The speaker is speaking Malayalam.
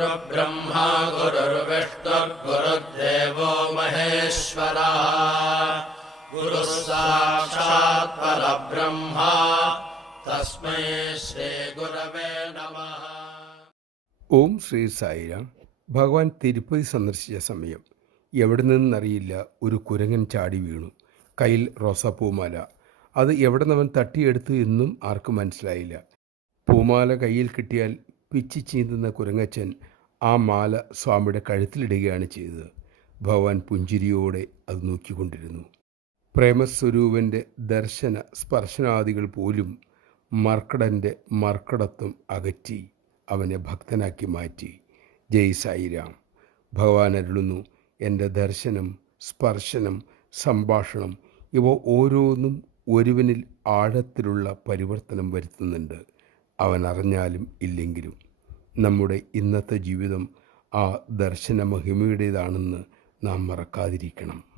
गुरुर्ब्रह्मा गुरुर्विष्णुर्गुरुर्देवो महेश्वरः गुरुः साक्षात् परब्रह्मा तस्मै श्रीगुरवे नमः ഓം ശ്രീ സായിരാം ഭഗവാൻ തിരുപ്പതി സന്ദർശിച്ച സമയം എവിടെ നിന്നറിയില്ല ഒരു കുരങ്ങൻ ചാടി വീണു കയ്യിൽ റോസാപ്പൂമാല അത് എവിടെ നിന്നവൻ തട്ടിയെടുത്തു എന്നും ആർക്കും മനസ്സിലായില്ല പൂമാല കയ്യിൽ കിട്ടിയാൽ പിച്ചി ചീന്തുന്ന കുരങ്ങച്ചൻ ആ മാല സ്വാമിയുടെ കഴുത്തിലിടുകയാണ് ചെയ്തത്. ഭഗവാൻ പുഞ്ചിരിയോടെ അത് നോക്കിക്കൊണ്ടിരുന്നു. പ്രേമസ്വരൂപന്റെ ദർശന സ്പർശനാദികൾ പോലും മർക്കടന്റെ മർക്കടത്വം അകറ്റി അവനെ ഭക്തനാക്കി മാറ്റി. ജയ് സായിരാം ഭഗവാൻ അരുളുന്നു. എന്റെ ദർശനം സ്പർശനം സംഭാഷണം ഇവ ഓരോന്നും ഒരുവനിൽ ആഴത്തിലുള്ള പരിവർത്തനം വരുത്തുന്നുണ്ട്. അവൻ അറിഞ്ഞാലും ഇല്ലെങ്കിലും. നമ്മുടെ ഇന്നത്തെ ജീവിതം ആ ദർശന മഹിമയുടേതാണെന്ന് നാം മറക്കാതിരിക്കണം.